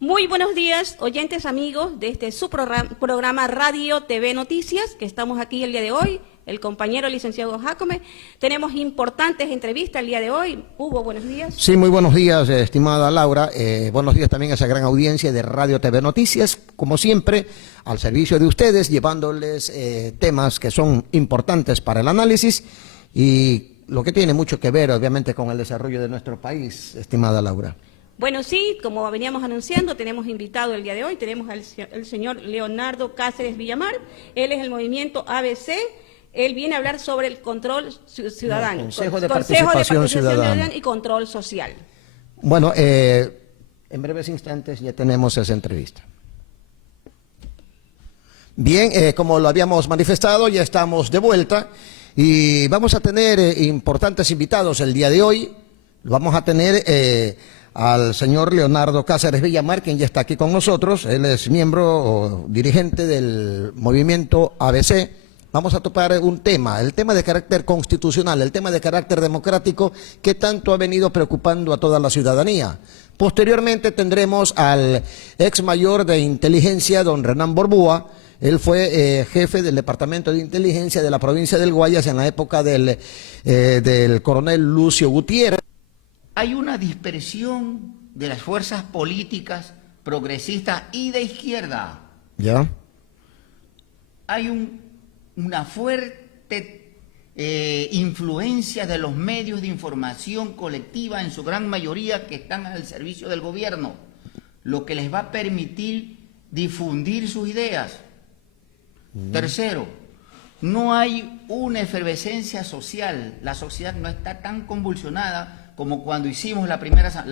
Muy buenos días, oyentes amigos de su programa Radio TV Noticias, que estamos aquí el día de hoy, el compañero licenciado Jacome. Tenemos importantes entrevistas el día de hoy. Hugo, buenos días. Sí, muy buenos días, estimada Laura. Buenos días también a esa gran audiencia de Radio TV Noticias, como siempre, al servicio de ustedes, llevándoles temas que son importantes para el análisis y lo que tiene mucho que ver, obviamente, con el desarrollo de nuestro país, estimada Laura. Bueno, sí, como veníamos anunciando, tenemos invitado el día de hoy, tenemos al señor Leonardo Cáceres Villamar. Él es el movimiento ABC. Él viene a hablar sobre el control ciudadano. Consejo de Participación Ciudadana y Control Social. Bueno, en breves instantes ya tenemos esa entrevista. Bien, como lo habíamos manifestado, ya estamos de vuelta y vamos a tener importantes invitados el día de hoy. Vamos a tener al señor Leonardo Cáceres Villamar, quien ya está aquí con nosotros. Él es miembro o dirigente del movimiento ABC. Vamos a topar un tema, el tema de carácter constitucional, el tema de carácter democrático que tanto ha venido preocupando a toda la ciudadanía. Posteriormente tendremos al ex mayor de inteligencia, don Renán Borbúa. Él fue jefe del Departamento de Inteligencia de la provincia del Guayas en la época del coronel Lucio Gutiérrez. Hay una dispersión de las fuerzas políticas progresistas y de izquierda. ¿Ya? Hay una fuerte influencia de los medios de información colectiva, en su gran mayoría que están al servicio del gobierno, lo que les va a permitir difundir sus ideas. Tercero, no hay una efervescencia social, la sociedad no está tan convulsionada como cuando hicimos la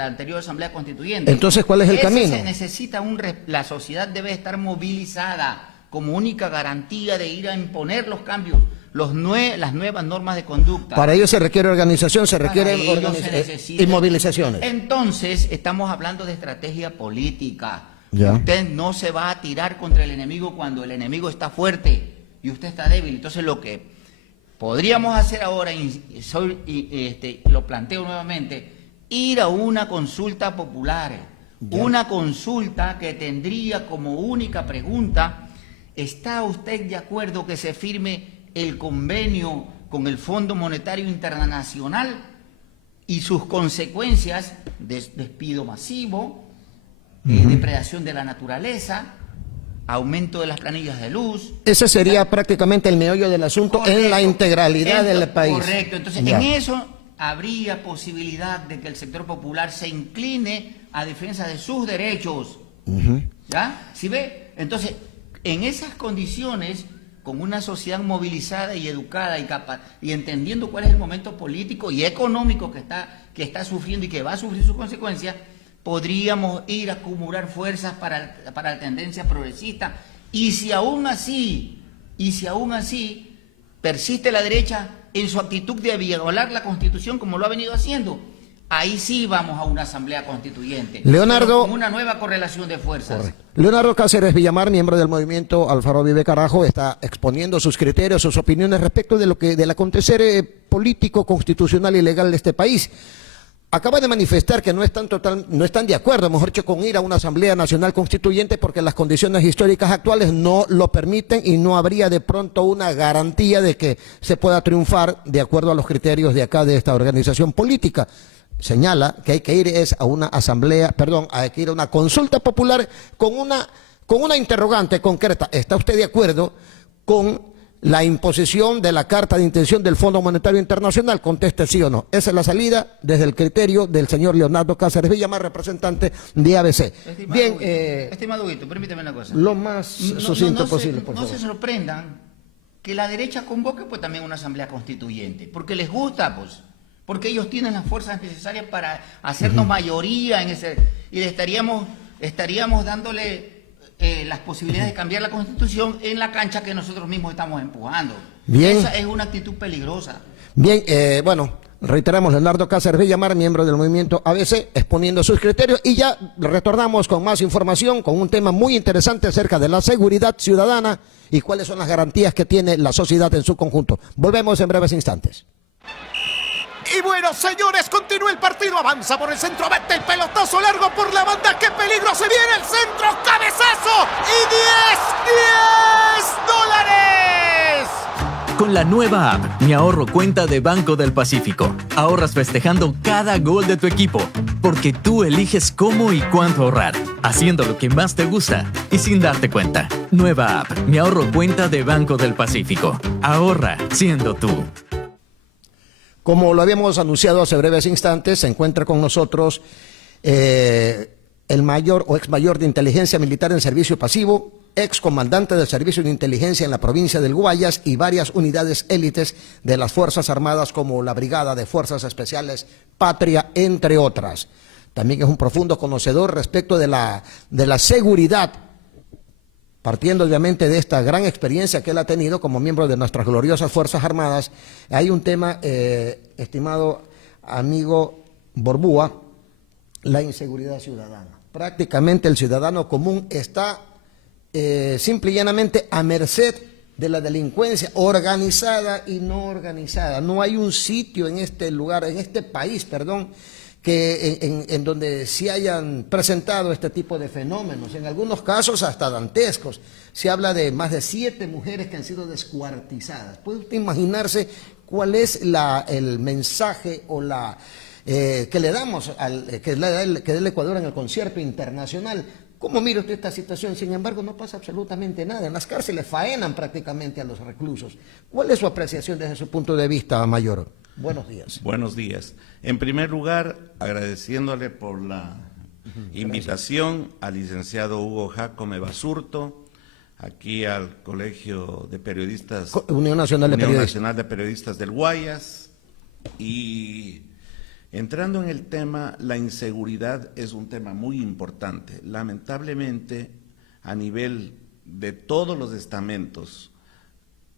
anterior Asamblea Constituyente. Entonces, ¿cuál es el camino? Se necesita la sociedad debe estar movilizada como única garantía de ir a imponer los cambios, las nuevas normas de conducta. Para ello se requiere organización, se requieren y movilizaciones. Entonces, estamos hablando de estrategia política. Ya. Usted no se va a tirar contra el enemigo cuando el enemigo está fuerte y usted está débil. Entonces, lo que podríamos hacer ahora, lo planteo nuevamente, ir a una consulta popular, una consulta que tendría como única pregunta: ¿está usted de acuerdo que se firme el convenio con el Fondo Monetario Internacional y sus consecuencias de despido masivo, depredación de la naturaleza, aumento de las planillas de luz? Ese sería prácticamente el meollo del asunto. Correcto, en la integralidad del país. Correcto, entonces en eso habría posibilidad de que el sector popular se incline a defensa de sus derechos. ¿Ya? ¿Sí ve? Entonces, en esas condiciones, con una sociedad movilizada y educada y capaz, y entendiendo cuál es el momento político y económico que está sufriendo y que va a sufrir sus consecuencias, podríamos ir a acumular fuerzas para la tendencia progresista. Y si aún así persiste la derecha en su actitud de violar la Constitución como lo ha venido haciendo, ahí sí vamos a una asamblea constituyente. Leonardo, con una nueva correlación de fuerzas. Correcto. Leonardo Cáceres Villamar, miembro del movimiento Alfaro Vive Carajo, está exponiendo sus criterios, sus opiniones respecto de del acontecer político, constitucional y legal de este país. Acaba de manifestar que no están de acuerdo, mejor dicho, con ir a una Asamblea Nacional Constituyente porque las condiciones históricas actuales no lo permiten y no habría de pronto una garantía de que se pueda triunfar de acuerdo a los criterios de acá de esta organización política. Señala que hay que ir a una hay que ir a una consulta popular con una interrogante concreta. ¿Está usted de acuerdo con la imposición de la carta de intención del Fondo Monetario Internacional? Conteste sí o no. Esa es la salida desde el criterio del señor Leonardo Cáceres Villamar, representante de ABC. Estimado Huguito, permíteme una cosa. Lo más sucinto posible, por favor. No se sorprendan que la derecha convoque pues también una asamblea constituyente, porque les gusta, pues, porque ellos tienen las fuerzas necesarias para hacernos mayoría en ese, y le estaríamos dándole las posibilidades de cambiar la Constitución en la cancha que nosotros mismos estamos empujando. Bien. Esa es una actitud peligrosa. Bien, reiteramos, Leonardo Cáceres Villamar, miembro del movimiento ABC, exponiendo sus criterios, y ya retornamos con más información, con un tema muy interesante acerca de la seguridad ciudadana y cuáles son las garantías que tiene la sociedad en su conjunto. Volvemos en breves instantes. Y bueno, señores, continúa el partido, avanza por el centro, mete el pelotazo largo por la banda, ¡qué peligro! Se viene el centro, cabezazo y 10 dólares. Con la nueva app, Mi Ahorro Cuenta de Banco del Pacífico, ahorras festejando cada gol de tu equipo, porque tú eliges cómo y cuánto ahorrar, haciendo lo que más te gusta y sin darte cuenta. Nueva app, Mi Ahorro Cuenta de Banco del Pacífico. Ahorra siendo tú. Como lo habíamos anunciado hace breves instantes, se encuentra con nosotros el mayor o ex mayor de inteligencia militar en servicio pasivo, ex comandante del servicio de inteligencia en la provincia del Guayas y varias unidades élites de las Fuerzas Armadas como la Brigada de Fuerzas Especiales Patria, entre otras. También es un profundo conocedor respecto de la seguridad, partiendo obviamente de esta gran experiencia que él ha tenido como miembro de nuestras gloriosas Fuerzas Armadas. Hay un tema, estimado amigo Borbúa, la inseguridad ciudadana. Prácticamente el ciudadano común está simple y llanamente a merced de la delincuencia organizada y no organizada. No hay un sitio en este lugar, en este país, perdón, que en donde se hayan presentado este tipo de fenómenos, en algunos casos hasta dantescos. Se habla de más de 7 mujeres que han sido descuartizadas. ¿Puede usted imaginarse cuál es el mensaje o que le damos, que da el Ecuador en el concierto internacional? ¿Cómo mira usted esta situación? Sin embargo, no pasa absolutamente nada. En las cárceles faenan prácticamente a los reclusos. ¿Cuál es su apreciación desde su punto de vista, mayor? Buenos días. Buenos días. En primer lugar, agradeciéndole por la invitación al licenciado Hugo Jacome Basurto, aquí al Colegio de Periodistas, Unión Nacional de Periodistas del Guayas. Y entrando en el tema, la inseguridad es un tema muy importante. Lamentablemente, a nivel de todos los estamentos,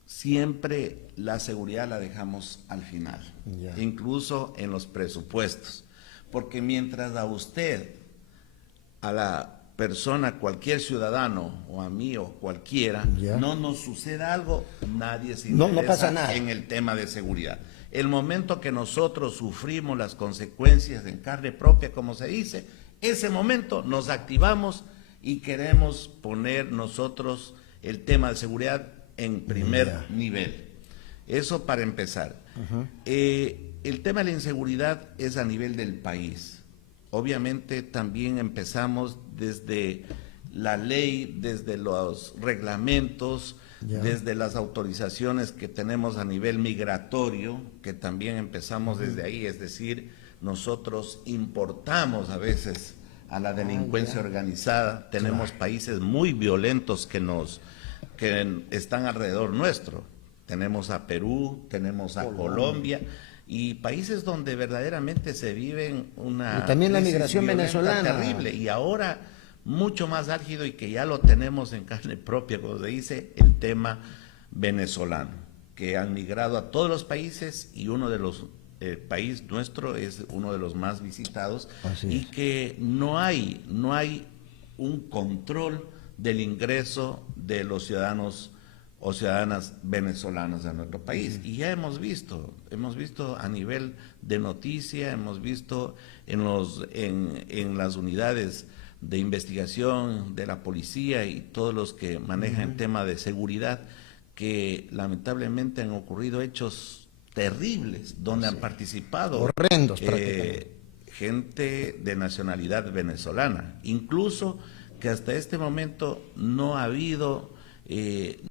siempre la seguridad la dejamos al final, incluso en los presupuestos, porque mientras a usted, a la persona, cualquier ciudadano, o a mí o cualquiera, no nos suceda algo, nadie se interesa no pasa nada en el tema de seguridad. El momento que nosotros sufrimos las consecuencias en carne propia, como se dice, ese momento nos activamos y queremos poner nosotros el tema de seguridad en primer nivel. Eso para empezar. El tema de la inseguridad es a nivel del país. Obviamente también empezamos desde la ley, desde los reglamentos, desde las autorizaciones que tenemos a nivel migratorio, que también empezamos desde ahí, es decir, nosotros importamos a veces a la delincuencia organizada, tenemos países muy violentos que están alrededor nuestro, tenemos a Perú, tenemos a Colombia, y países donde verdaderamente se viven una y también la migración venezolana terrible, y ahora mucho más álgido y que ya lo tenemos en carne propia, como se dice, el tema venezolano, que han migrado a todos los países y uno de los país nuestro es uno de los más visitados. Y que no hay un control del ingreso de los ciudadanos o ciudadanas venezolanas a nuestro país. Y ya hemos visto a nivel de noticia, hemos visto en las unidades de investigación de la policía y todos los que manejan el tema de seguridad, que lamentablemente han ocurrido hechos terribles donde han participado horrendos prácticamente gente de nacionalidad venezolana, incluso que hasta este momento no ha habido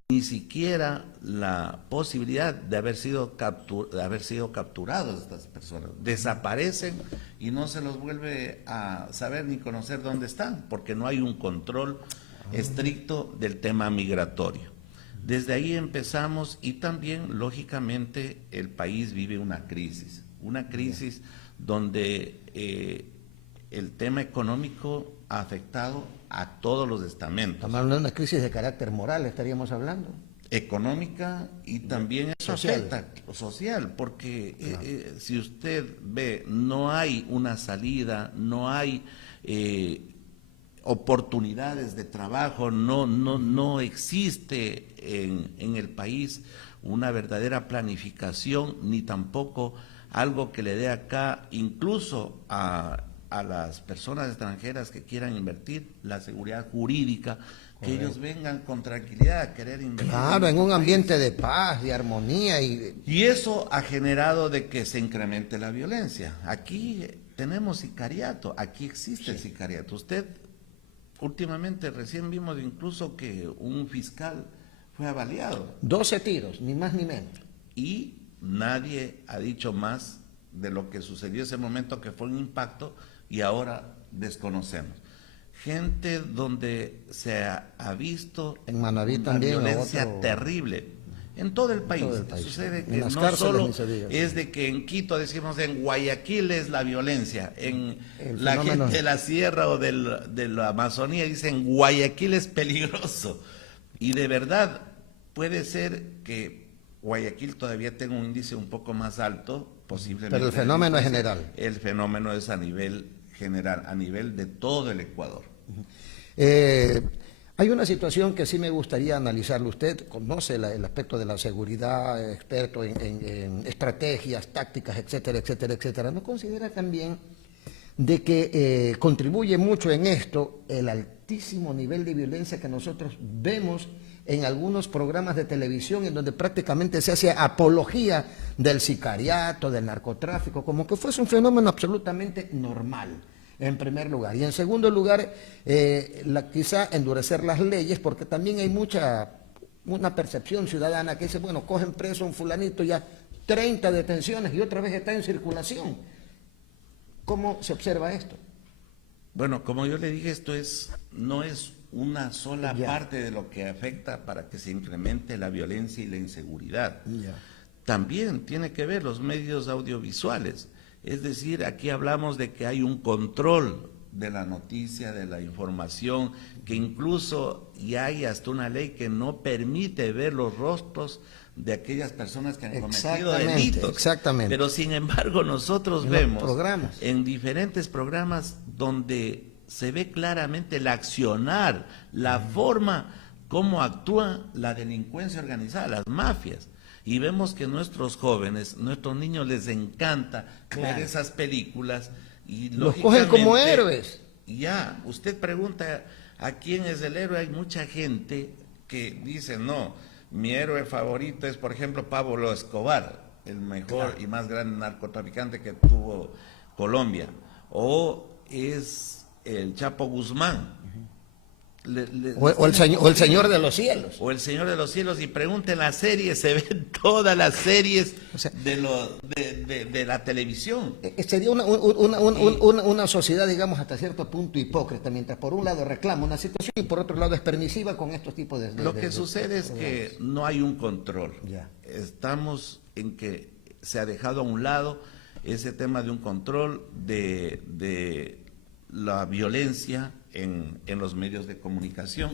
ni siquiera la posibilidad de haber sido capturados estas personas. Desaparecen y no se los vuelve a saber ni conocer dónde están, porque no hay un control estricto del tema migratorio. Desde ahí empezamos, y también, lógicamente, el país vive una crisis donde el tema económico ha afectado a todos los estamentos. Estamos hablando de una crisis de carácter moral, estaríamos hablando. Económica, y también eso afecta social, porque si usted ve, no hay una salida, no hay oportunidades de trabajo, no existe en el país una verdadera planificación, ni tampoco algo que le dé acá, incluso a las personas extranjeras que quieran invertir, la seguridad jurídica, que ellos vengan con tranquilidad a querer invertir. Claro, en un ambiente de paz, de armonía. Y eso ha generado de que se incremente la violencia. Aquí tenemos sicariato, aquí existe el sicariato. Usted, últimamente, recién vimos incluso que un fiscal fue avaliado. 12 tiros, ni más ni menos. Y nadie ha dicho más de lo que sucedió ese momento, que fue un impacto, y ahora desconocemos. Gente donde se ha visto en Manaví una también, violencia terrible en todo el país. Sucede que no solo es de que en Quito decimos, en Guayaquil es la violencia, en la gente de la sierra o de la Amazonía dicen Guayaquil es peligroso. Y de verdad puede ser que Guayaquil todavía tenga un índice un poco más alto, posiblemente. Pero el fenómeno es general. El fenómeno es a nivel general, a nivel de todo el Ecuador. Hay una situación que sí me gustaría analizarlo. Usted conoce el aspecto de la seguridad, experto en estrategias, tácticas, etcétera, etcétera, etcétera. ¿No considera también de que contribuye mucho en esto el altísimo nivel de violencia que nosotros vemos en algunos programas de televisión, en donde prácticamente se hace apología del sicariato, del narcotráfico, como que fuese un fenómeno absolutamente normal, en primer lugar? Y en segundo lugar, quizá endurecer las leyes, porque también hay una percepción ciudadana que dice, bueno, cogen preso a un fulanito, ya 30 detenciones y otra vez está en circulación. ¿Cómo se observa esto? Bueno, como yo le dije, no es una sola parte de lo que afecta para que se incremente la violencia y la inseguridad. También tiene que ver los medios audiovisuales. Es decir, aquí hablamos de que hay un control de la noticia, de la información, que incluso ya hay hasta una ley que no permite ver los rostros de aquellas personas que han cometido delitos. Exactamente. Pero sin embargo nosotros vemos en diferentes programas donde se ve claramente el accionar, la forma como actúa la delincuencia organizada, las mafias. Y vemos que nuestros jóvenes, nuestros niños les encanta ver esas películas y los cogen como héroes. Ya, usted pregunta a quién es el héroe, hay mucha gente que dice, no, mi héroe favorito es, por ejemplo, Pablo Escobar, el mejor y más grande narcotraficante que tuvo Colombia, o es el Chapo Guzmán, o el Señor de los Cielos. O el Señor de los Cielos, y pregunten las series, se ven todas las series de la televisión. Sería una sociedad, digamos, hasta cierto punto hipócrita, mientras por un lado reclama una situación y por otro lado es permisiva con estos tipos de... Lo que sucede es que no hay un control. Estamos en que se ha dejado a un lado ese tema de un control de la violencia en los medios de comunicación.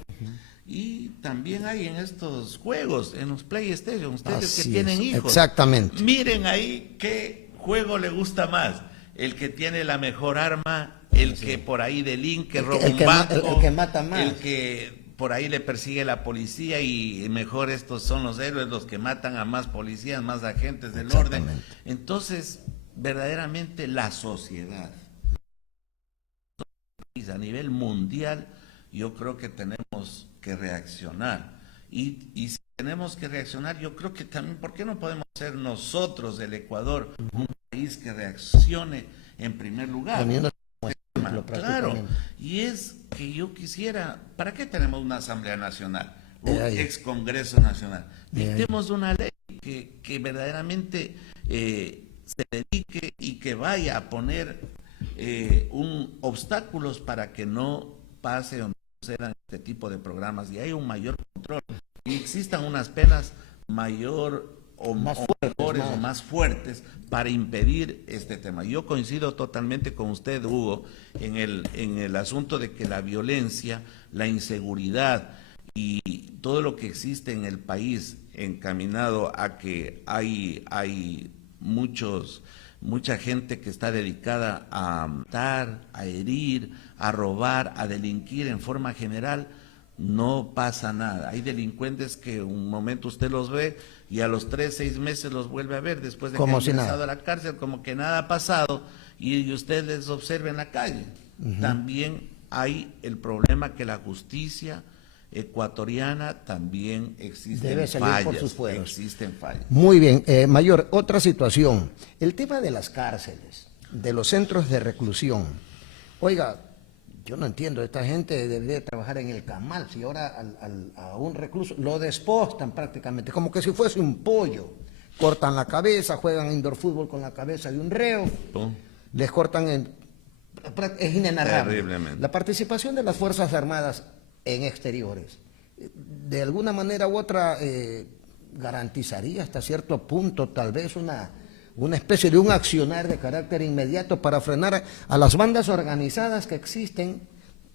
Y también hay en estos juegos, en los PlayStation, ustedes que tienen hijos. Exactamente. Miren ahí qué juego le gusta más. El que tiene la mejor arma, el que por ahí delinque, roba un banco, el que mata más. El que por ahí le persigue la policía, y mejor estos son los héroes, los que matan a más policías, más agentes del orden. Entonces, verdaderamente la sociedad a nivel mundial, yo creo que tenemos que reaccionar. Y si tenemos que reaccionar, yo creo que también, ¿por qué no podemos ser nosotros, el Ecuador, un país que reaccione en primer lugar? Claro, y es que yo quisiera, ¿para qué tenemos una Asamblea Nacional? Un ex Congreso Nacional. Dictemos una ley que verdaderamente se dedique y que vaya a poner obstáculos para que no pase o no sucedan este tipo de programas, y hay un mayor control y existan unas penas mayor o más fuertes para impedir este tema. Yo coincido totalmente con usted, Hugo, en el asunto de que la violencia, la inseguridad y todo lo que existe en el país encaminado a que hay mucha gente que está dedicada a matar, a herir, a robar, a delinquir en forma general, no pasa nada. Hay delincuentes que un momento usted los ve y a los 3, 6 meses los vuelve a ver después de que han ingresado a la cárcel, como que nada ha pasado, y usted les observa en la calle. También hay el problema que la justicia ecuatoriana también existen fallas. Por sus fueros. Existen fallas. Muy bien, Mayor, otra situación. El tema de las cárceles, de los centros de reclusión. Oiga, yo no entiendo, esta gente debería trabajar en el camal, si ahora a un recluso lo despostan prácticamente, como que si fuese un pollo. Cortan la cabeza, juegan indoor fútbol con la cabeza de un reo, les cortan es inenarrable. Terriblemente. La participación de las Fuerzas Armadas en exteriores, de alguna manera u otra, garantizaría hasta cierto punto tal vez una especie de un accionar de carácter inmediato para frenar a las bandas organizadas que existen.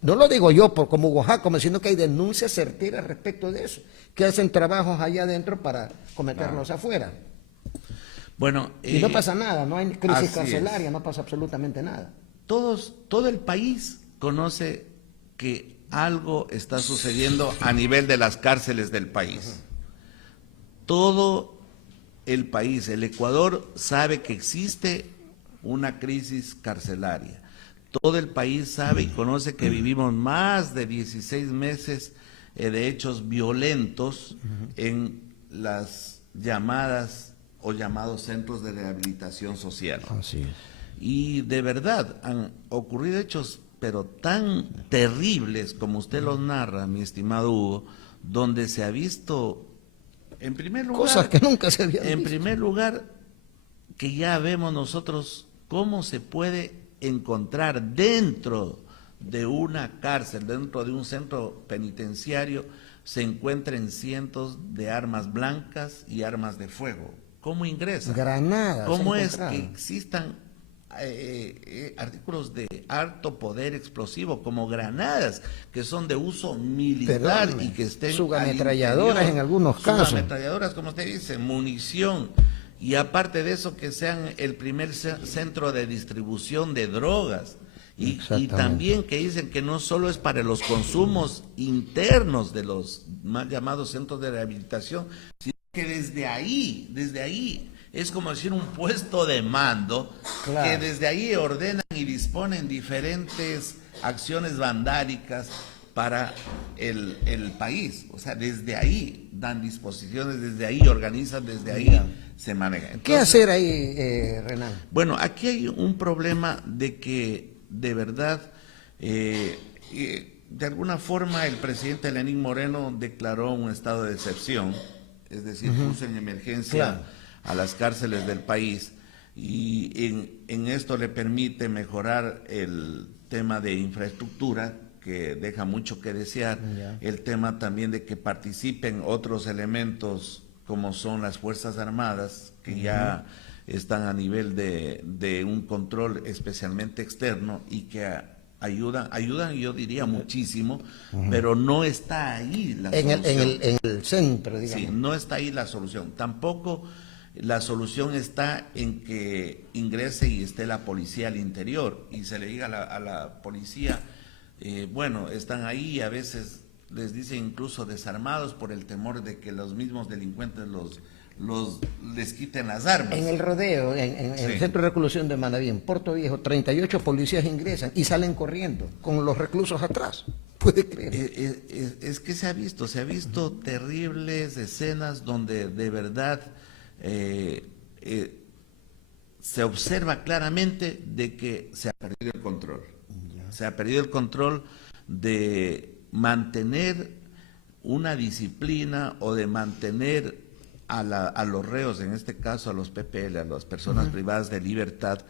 No lo digo yo como Hugo Jacome, sino que hay denuncias certeras respecto de eso, que hacen trabajos allá adentro para cometerlos afuera. Bueno, y no pasa nada, no hay crisis carcelaria, no pasa absolutamente nada. Todo el país conoce que algo está sucediendo a nivel de las cárceles del país. Todo el país, el Ecuador sabe que existe una crisis carcelaria. Todo el país sabe y conoce que vivimos más de 16 meses de hechos violentos en las llamadas o llamados centros de rehabilitación social. Así es. Y de verdad han ocurrido hechos pero tan terribles como usted los narra, mi estimado Hugo, donde se ha visto, en primer lugar, cosas que nunca se habían visto. En primer lugar, que ya vemos nosotros cómo se puede encontrar dentro de una cárcel, dentro de un centro penitenciario, se encuentran cientos de armas blancas y armas de fuego. ¿Cómo ingresan? Granadas. ¿Cómo es que existan artículos de alto poder explosivo como granadas que son de uso militar y que estén subametralladoras en algunos casos, subametralladoras, como usted dice, munición, y aparte de eso que sean el primer centro de distribución de drogas y también que dicen que no solo es para los consumos internos de los más llamados centros de rehabilitación, sino que desde ahí es como decir un puesto de mando, que desde ahí ordenan y disponen diferentes acciones vandálicas para el país. O sea, desde ahí dan disposiciones, desde ahí organizan, desde ahí se manejan. Entonces, ¿qué hacer ahí, Renan? Bueno, aquí hay un problema de que, de verdad, de alguna forma el presidente Lenín Moreno declaró un estado de excepción, es decir, puso en emergencia a las cárceles del país, y en esto le permite mejorar el tema de infraestructura, que deja mucho que desear, el tema también de que participen otros elementos como son las Fuerzas Armadas, que ya están a nivel de un control especialmente externo y que ayudan yo diría muchísimo, pero no está ahí la solución. En el centro, digamos. Sí, no está ahí la solución. Tampoco la solución está en que ingrese y esté la policía al interior y se le diga a la policía, bueno, están ahí y a veces les dicen incluso desarmados por el temor de que los mismos delincuentes les quiten las armas. En el rodeo, en el centro de reclusión de Manaví, en Puerto Viejo, 38 policías ingresan y salen corriendo con los reclusos atrás. ¿Puede creer? Es que se ha visto terribles escenas donde de verdad se observa claramente de que se ha perdido el control. Se ha perdido el control de mantener una disciplina o de mantener a los reos, en este caso a los PPL, a las personas privadas de libertad,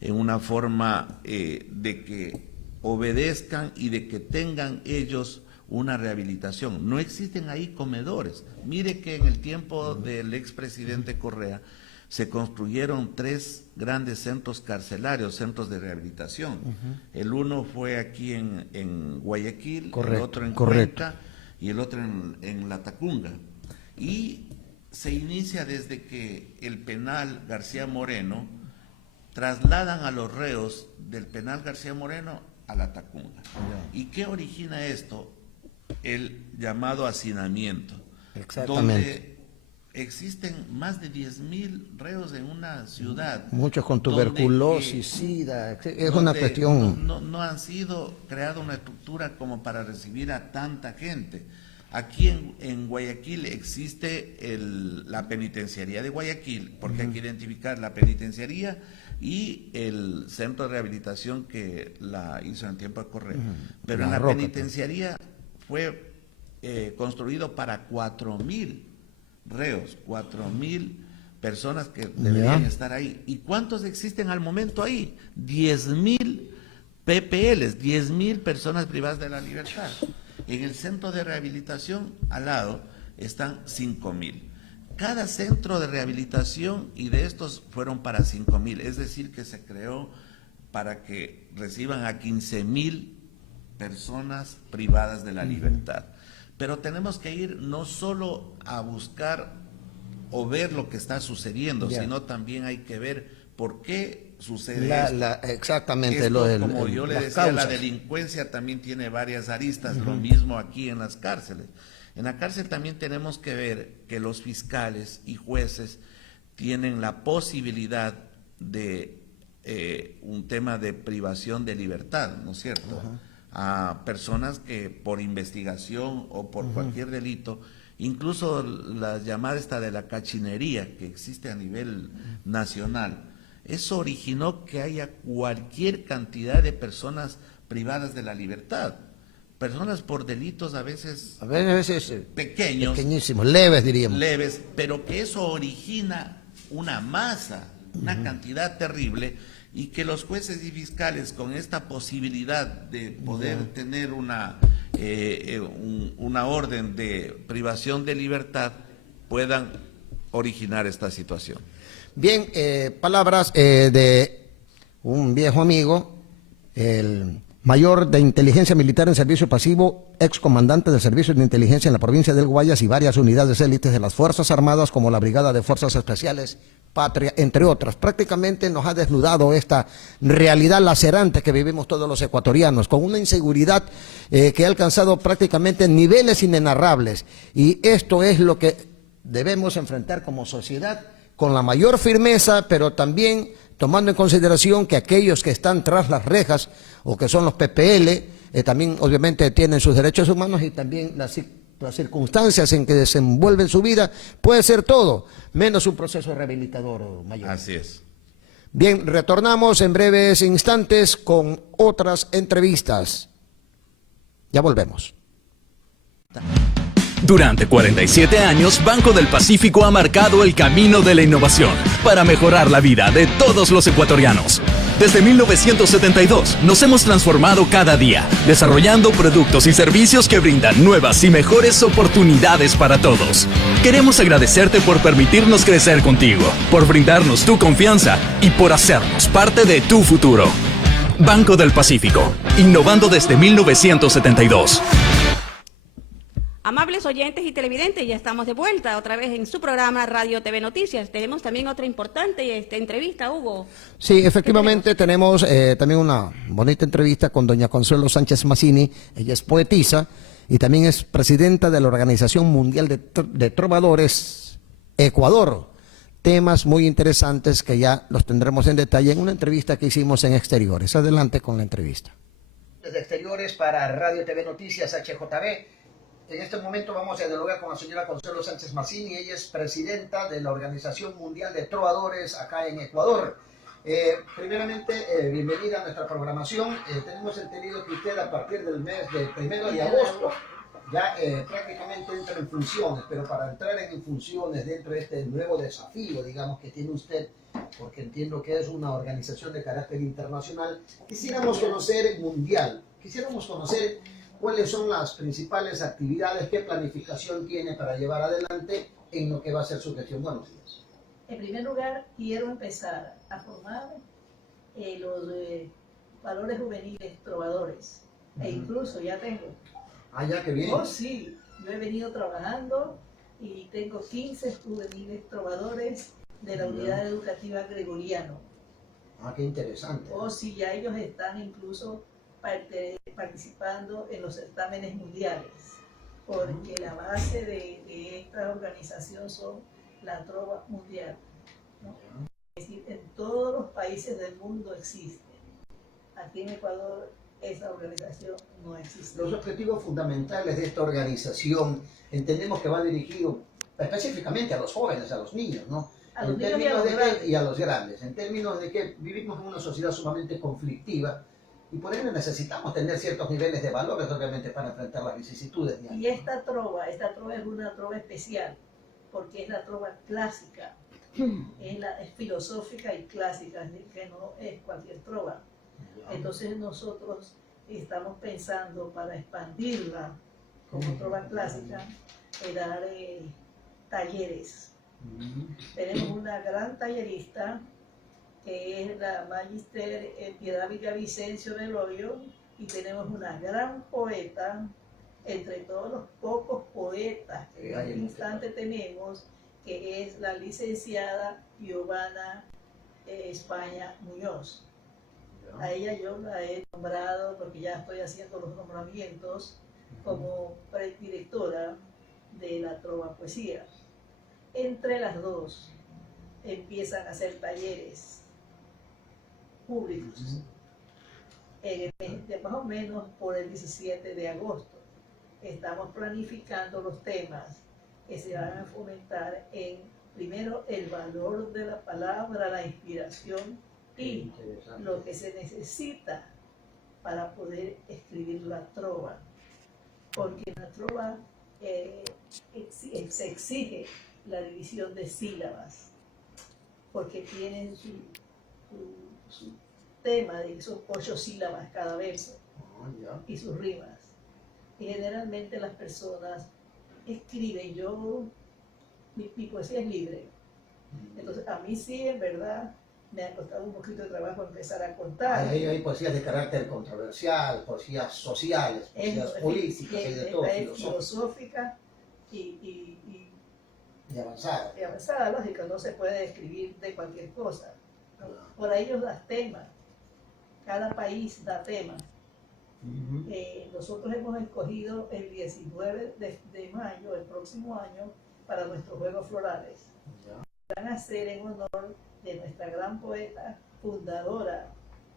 en una forma de que obedezcan y de que tengan ellos una rehabilitación. No existen ahí comedores. Mire que en el tiempo del expresidente Correa se construyeron 3 grandes centros carcelarios, centros de rehabilitación. El uno fue aquí en Guayaquil, el otro en Cuenca y el otro en La Tacunga. Y se inicia desde que el penal García Moreno trasladan a los reos del penal García Moreno a La Tacunga. ¿Y qué origina esto? el llamado hacinamiento, Exactamente. donde existen más de 10.000 reos en una ciudad. Muchos con donde, tuberculosis, sida, es donde una cuestión... no han sido creada una estructura como para recibir a tanta gente. Aquí en Guayaquil existe la penitenciaría de Guayaquil, porque hay que identificar la penitenciaría y el centro de rehabilitación que la hizo en tiempo de correr. Pero en la Roca, penitenciaría fue construido para 4.000 reos, 4.000 personas que deberían estar ahí. ¿Y cuántos existen al momento ahí? 10.000 PPLs, 10.000 personas privadas de la libertad. En el centro de rehabilitación al lado están 5.000. Cada centro de rehabilitación, y de estos fueron para 5.000, es decir, que se creó para que reciban a 15.000 personas privadas de la libertad. Pero tenemos que ir no solo a buscar o ver lo que está sucediendo, sino también hay que ver por qué sucede esto. Exactamente. Esto, como yo le decía, la delincuencia también tiene varias aristas, lo mismo aquí en las cárceles. En la cárcel también tenemos que ver que los fiscales y jueces tienen la posibilidad de un tema de privación de libertad, ¿no es cierto? A personas que por investigación o por cualquier delito, incluso la llamada esta de la cachinería que existe a nivel nacional, eso originó que haya cualquier cantidad de personas privadas de la libertad. Personas por delitos a veces pequeños, pequeñísimos, leves diríamos. Leves, pero que eso origina una masa, una cantidad terrible, y que los jueces y fiscales con esta posibilidad de poder tener una orden de privación de libertad puedan originar esta situación. Bien, palabras de un viejo amigo, el mayor de inteligencia militar en servicio pasivo, excomandante de servicios de inteligencia en la provincia del Guayas y varias unidades élites de las Fuerzas Armadas como la Brigada de Fuerzas Especiales Patria, entre otras. Prácticamente nos ha desnudado esta realidad lacerante que vivimos todos los ecuatorianos, con una inseguridad que ha alcanzado prácticamente niveles inenarrables. Y esto es lo que debemos enfrentar como sociedad con la mayor firmeza, pero también tomando en consideración que aquellos que están tras las rejas o que son los PPL, también obviamente tienen sus derechos humanos y también las circunstancias en que desenvuelven su vida, puede ser todo, menos un proceso rehabilitador mayor. Así es. Bien, retornamos en breves instantes con otras entrevistas. Ya volvemos. Durante 47 años, Banco del Pacífico ha marcado el camino de la innovación para mejorar la vida de todos los ecuatorianos. Desde 1972 nos hemos transformado cada día, desarrollando productos y servicios que brindan nuevas y mejores oportunidades para todos. Queremos agradecerte por permitirnos crecer contigo, por brindarnos tu confianza y por hacernos parte de tu futuro. Banco del Pacífico, innovando desde 1972. Amables oyentes y televidentes, ya estamos de vuelta otra vez en su programa Radio TV Noticias. Tenemos también otra importante entrevista, Hugo. Sí, efectivamente tenemos también una bonita entrevista con doña Consuelo Sánchez Mazzini. Ella es poetisa y también es presidenta de la Organización Mundial de Trovadores Ecuador. Temas muy interesantes que ya los tendremos en detalle en una entrevista que hicimos en Exteriores. Adelante con la entrevista. Desde Exteriores para Radio TV Noticias HJB. En este momento vamos a dialogar con la señora Consuelo Sánchez Mazzini. Ella es presidenta de la Organización Mundial de Trovadores acá en Ecuador. Primeramente, bienvenida a nuestra programación. Tenemos entendido que usted a partir del mes de 1 de agosto ya prácticamente entra en funciones, pero para entrar en funciones dentro de este nuevo desafío, digamos, que tiene usted, porque entiendo que es una organización de carácter internacional, quisiéramos conocer mundial, quisiéramos conocer cuáles son las principales actividades, qué planificación tiene para llevar adelante en lo que va a ser su gestión. Buenos días. En primer lugar, quiero empezar a formar los valores juveniles trovadores, e incluso ya tengo. Ah, ya, qué bien. Oh, sí, yo he venido trabajando y tengo 15 juveniles trovadores de la unidad educativa Gregoriano. Ah, qué interesante. Oh, sí, ya ellos están incluso participando en los certámenes mundiales, porque la base de esta organización son la trova mundial, ¿no? Es decir, en todos los países del mundo existe. Aquí en Ecuador esa organización no existe. Los objetivos fundamentales de esta organización entendemos que va dirigido específicamente a los jóvenes, a los niños, ¿no? A los niños y a los grandes. Y a los grandes, en términos de que vivimos en una sociedad sumamente conflictiva y por ende necesitamos tener ciertos niveles de valores, obviamente, para enfrentar las vicisitudes. Y esta trova es una trova especial, porque es la trova clásica, es filosófica y clásica, es decir, que no es cualquier trova. Entonces nosotros estamos pensando para expandirla como trova clásica, dar talleres. Tenemos una gran tallerista que es la Magister Piedad Villavicencio del Hoyo, y tenemos una gran poeta, entre todos los pocos poetas que en este instante tenemos, que es la licenciada Giovanna España Muñoz. A ella yo la he nombrado, porque ya estoy haciendo los nombramientos, como predirectora de la Trova Poesía. Entre las dos empiezan a hacer talleres públicos, más o menos por el 17 de agosto. Estamos planificando los temas que se van a fomentar en, primero, el valor de la palabra, la inspiración y lo que se necesita para poder escribir la trova. Porque en la trova se exige la división de sílabas, porque tienen su tema de son 8 sílabas cada verso y sus rimas. Y generalmente las personas escriben, mi poesía es libre. Entonces a mí sí, en verdad, me ha costado un poquito de trabajo empezar a contar. Hay poesías de carácter controversial, poesías sociales, poesías políticas y de todo. Es filosófica y avanzada. Y avanzada, lógico, no se puede escribir de cualquier cosa, ¿no? Por ahí ellos dan temas, cada país da temas. Nosotros hemos escogido el 19 de mayo, el próximo año, para nuestros Juegos Florales. Van a ser en honor de nuestra gran poeta fundadora,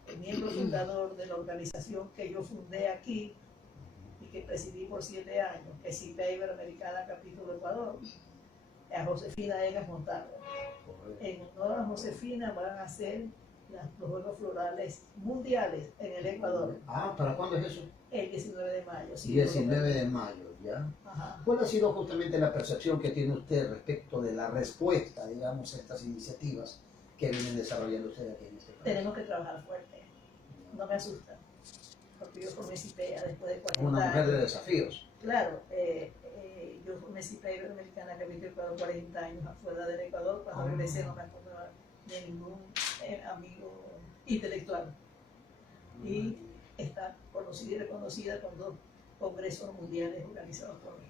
el miembro fundador de la organización que yo fundé aquí y que presidí por 7 años, que es CIPEA Iberoamericana Capítulo Ecuador, a Josefina Egas Montalvo. En honor a Josefina van a hacer los Juegos Florales Mundiales en el Ecuador. ¿Para cuándo es eso? El 19 de mayo. Sí, 19 de mayo, ¿ya? Ajá. ¿Cuál ha sido justamente la percepción que tiene usted respecto de la respuesta, digamos, a estas iniciativas que vienen desarrollando usted aquí en este país? Tenemos que trabajar fuerte. No me asusta, porque yo formé CIPEA después de 40 años. Una mujer de desafíos. Claro, yo formé CIPEA Iberoamericana Capítulo Ecuador 40 años afuera del Ecuador. Cuando regresé no me acordaba de ningún amigo intelectual. Y está conocida y reconocida con 2 congresos mundiales organizados por mí.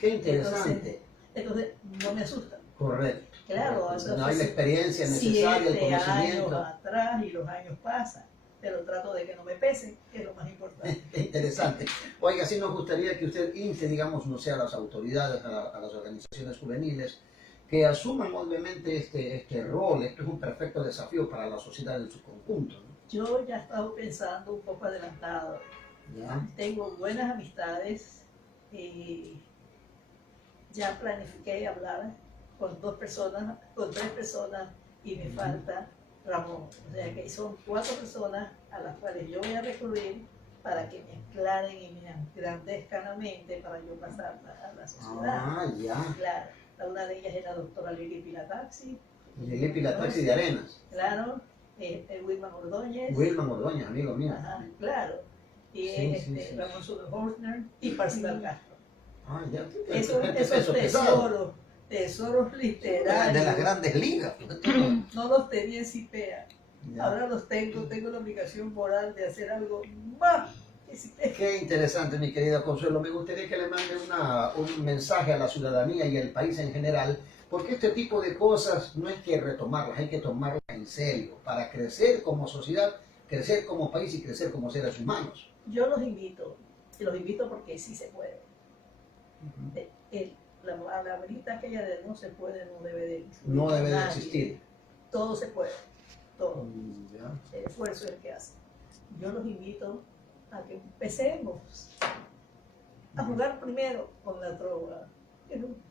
Qué interesante. Entonces no me asusta. Correcto. Claro, no hay la experiencia necesaria, el 7 conocimiento. años atrás y los años pasan, pero trato de que no me pesen, que es lo más importante. Interesante. Oiga, sí nos gustaría que usted inste, digamos, no sé, a las autoridades, a las organizaciones juveniles, que asuman obviamente este rol. Esto es un perfecto desafío para la sociedad en su conjunto, ¿no? Yo ya he estado pensando un poco adelantado. ¿Ya? Tengo buenas amistades. Ya planifiqué hablar con 2 personas, con 3 personas, y me falta Ramón. O sea que son 4 personas a las cuales yo voy a recurrir para que me aclaren y me engrandezcan la mente para yo pasar a la sociedad. Ya. Claro. Una de ellas es la doctora Lili Pilataxi. Lili Pilataxi de Arenas. Claro. Wilma Ordóñez. Wilma Ordóñez, amigo mío. Ajá, claro. Y Sí. Ramón Suber-Hortner y Parcival Castro. Ya. Esos tesoros literarios. De las grandes ligas. No los tenía en CIPEA. Ya. Ahora los tengo la obligación moral de hacer algo más que CIPEA. Qué interesante, mi querida Consuelo. Me gustaría que le mande un mensaje a la ciudadanía y al país en general, porque este tipo de cosas no hay que retomarlas, hay que tomarlas en serio para crecer como sociedad, crecer como país y crecer como seres humanos. Yo los invito porque sí se puede. La palabrita aquella de no se puede no debe de existir. No debe de existir. Todo se puede, todo. Ya. El esfuerzo es el que hace. Yo los invito a que empecemos a jugar primero con la trova.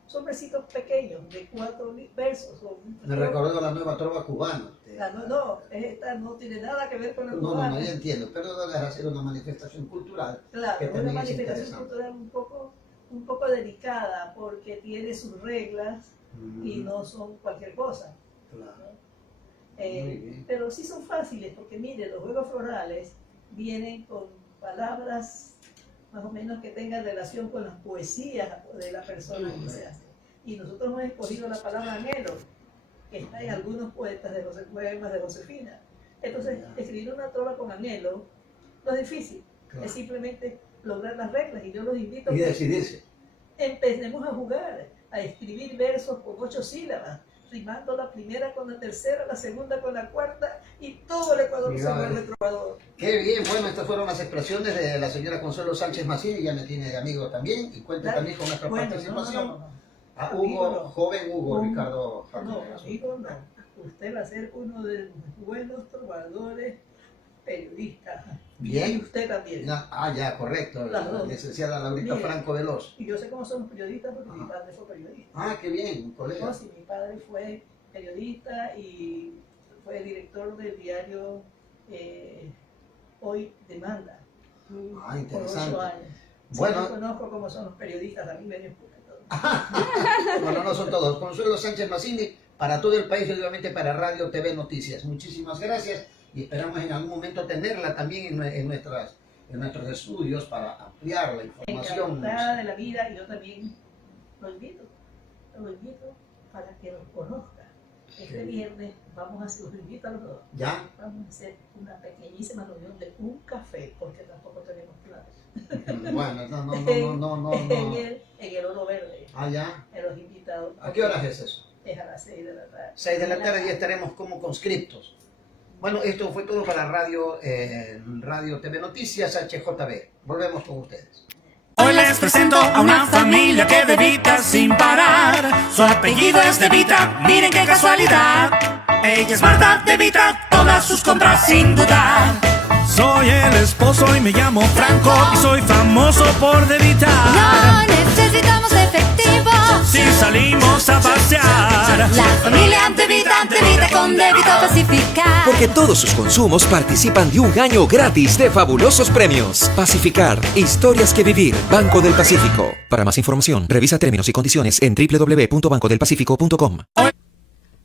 Son versitos pequeños de 4 versos. Me recordó la nueva trova cubana. Esta no tiene nada que ver con el No, cubano. no, ya entiendo, pero no deja de ser una manifestación cultural. Claro, que es una también es manifestación interesante. cultural un poco delicada porque tiene sus reglas y no son cualquier cosa. Claro. ¿no? Muy bien. Pero sí son fáciles porque mire, los juegos florales vienen con palabras más o menos que tengan relación con las poesías de la persona que se hace. Y nosotros hemos escogido la palabra anhelo, que está en algunos poemas de Josefina. Entonces, escribir una trova con anhelo no es difícil, Claro. es simplemente lograr las reglas. Y yo los invito a Y que decidirse. empecemos a jugar, a escribir versos con 8 sílabas, rimando la primera con la tercera, la segunda con la cuarta, y todo el Ecuador se vuelve trovador. Qué bien, bueno, estas fueron las expresiones de la señora Consuelo Sánchez Massini, ya me tiene de amigo también, y cuenta Claro. también con nuestra Bueno, participación. no. A Amigo Hugo, no. joven Hugo, Un- Ricardo Jacob. No, amigo, no. Usted va a ser uno de los buenos trovadores periodistas. Bien. Y usted también. Ya, correcto. Las La dos. licenciada Laurita Mire. Franco Veloz. Y yo sé cómo son los periodistas porque mi padre fue periodista. Qué bien, un colega. No, sí, mi padre fue periodista y fue director del diario Hoy Demanda. Por 8 Interesante. años. Bueno. Sí, yo conozco cómo son los periodistas, a mí me disculpa todo. Bueno, no son todos. Consuelo Sánchez Massini, para todo el país y obviamente para Radio TV Noticias. Muchísimas gracias y esperamos en algún momento tenerla también en nuestros estudios para ampliar la información. Encantada de la vida, y yo también lo invito para que los conozca. Este viernes vamos a hacer, los invito a los dos, ¿Ya? vamos a hacer una pequeñísima reunión de un café, porque tampoco tenemos planes. Bueno, no. En el Oro Verde, Ya. en los invitados. ¿A qué horas es eso? Es a las 6 de la tarde. 6 de la tarde y estaremos como conscriptos. Bueno, esto fue todo para Radio TV Noticias HJB. Volvemos con ustedes. Hoy les presento a una familia que de Vita sin parar. Su apellido es De Vita, miren qué casualidad. Ella es Marta De Vita, todas sus compras sin dudar. Soy el esposo y me llamo Franco y soy famoso por De Vita. No necesitamos efectivo. Si salimos a pasear, La familia De Vita con débito Pacificar. Porque todos sus consumos participan de un año gratis de fabulosos premios. Pacificar, historias que vivir. Banco del Pacífico. Para más información, revisa términos y condiciones en www.bancodelpacifico.com.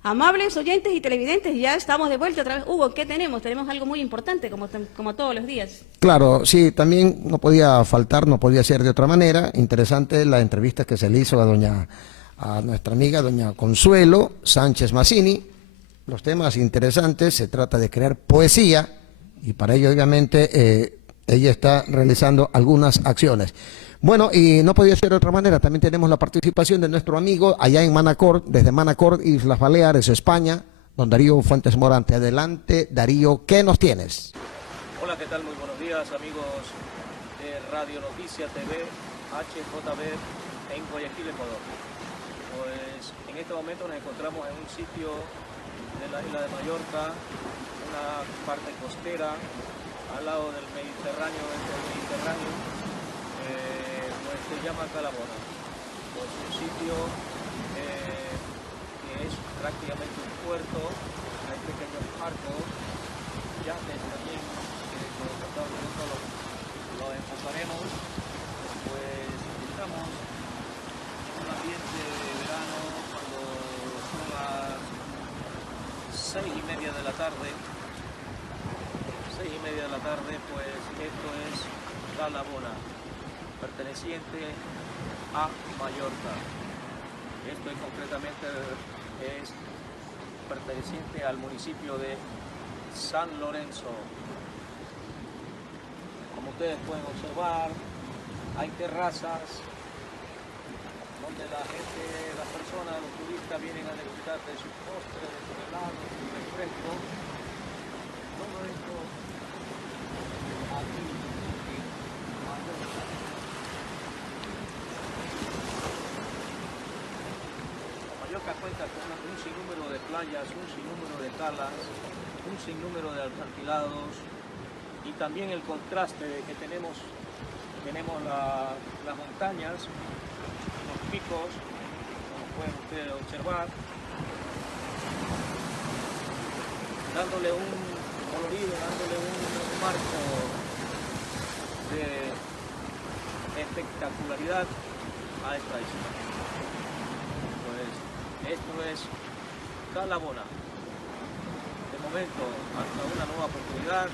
Amables oyentes y televidentes, ya estamos de vuelta otra vez. Hugo, ¿qué tenemos? Tenemos algo muy importante, como todos los días. Claro, sí, también no podía faltar, no podía ser de otra manera. Interesante la entrevista que se le hizo a nuestra amiga doña Consuelo Sánchez Massini. Los temas interesantes, se trata de crear poesía y para ello obviamente ella está realizando algunas acciones. Bueno, y no podía ser de otra manera, también tenemos la participación de nuestro amigo allá en Manacor, desde Manacor, Islas Baleares, España, don Darío Fuentes Morante. Adelante, Darío, ¿qué nos tienes? Hola, ¿qué tal? Muy buenos días, amigos de Radio Noticias TV, HJB, en Guayaquil, Ecuador. Pues en este momento nos encontramos en un sitio de la isla de Mallorca, una parte costera, al lado del Mediterráneo, dentro del Mediterráneo, pues se llama Calabona. Pues un sitio que es prácticamente un puerto, hay pequeños barcos, yates también, que con los Estados Unidos lo enfocaremos. Pues estamos en un ambiente de verano cuando son las 6:30 de la tarde. 6:30 de la tarde, pues esto es Calabona, perteneciente a Mallorca. Esto concretamente es perteneciente al municipio de San Lorenzo. Como ustedes pueden observar, hay terrazas donde la gente, las personas, los turistas vienen a degustar de sus postres, de sus helados, de sus refrescos. Todo esto un sinnúmero de playas, un sinnúmero de calas, un sinnúmero de alcantilados y también el contraste de que tenemos las montañas, los picos, como pueden ustedes observar, dándole un colorido, dándole un marco de espectacularidad a esta isla. Pues esto es Cala Bona. De momento, hasta una nueva oportunidad,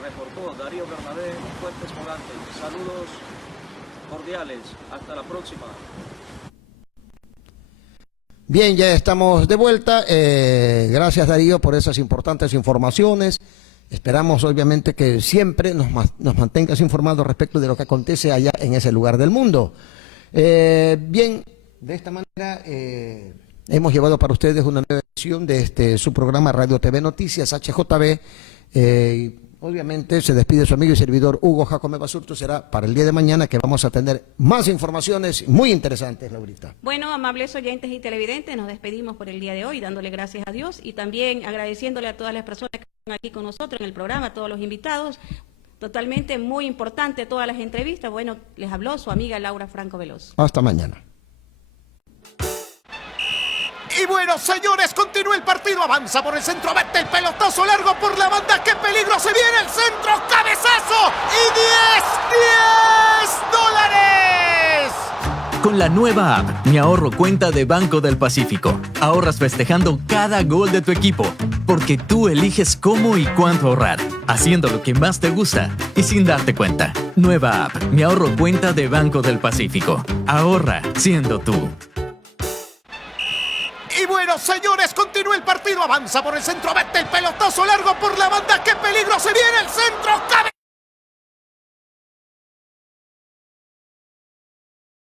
reportó Darío Bernabé, Fuentes Morantes. Saludos cordiales, hasta la próxima. Bien, ya estamos de vuelta. Gracias, Darío, por esas importantes informaciones. Esperamos, obviamente, que siempre nos mantengas informados respecto de lo que acontece allá en ese lugar del mundo. Bien, de esta manera hemos llevado para ustedes una nueva edición de su programa Radio TV Noticias, HJB. Obviamente se despide su amigo y servidor Hugo Jacome Basurto. Será para el día de mañana que vamos a tener más informaciones muy interesantes, Laurita. Bueno, amables oyentes y televidentes, nos despedimos por el día de hoy, dándole gracias a Dios y también agradeciéndole a todas las personas que están aquí con nosotros en el programa, a todos los invitados. Totalmente muy importante todas las entrevistas. Bueno, les habló su amiga Laura Franco Veloz. Hasta mañana. Y bueno, señores, continúa el partido, avanza por el centro, mete el pelotazo largo por la banda, ¡qué peligro! Se viene el centro, cabezazo y 10 dólares. Con la nueva app, Mi Ahorro Cuenta de Banco del Pacífico, ahorras festejando cada gol de tu equipo, porque tú eliges cómo y cuánto ahorrar, haciendo lo que más te gusta y sin darte cuenta. Nueva app, Mi Ahorro Cuenta de Banco del Pacífico. Ahorra siendo tú. Y bueno, señores, continúa el partido, avanza por el centro, mete el pelotazo largo por la banda, ¡qué peligro! Se viene el centro,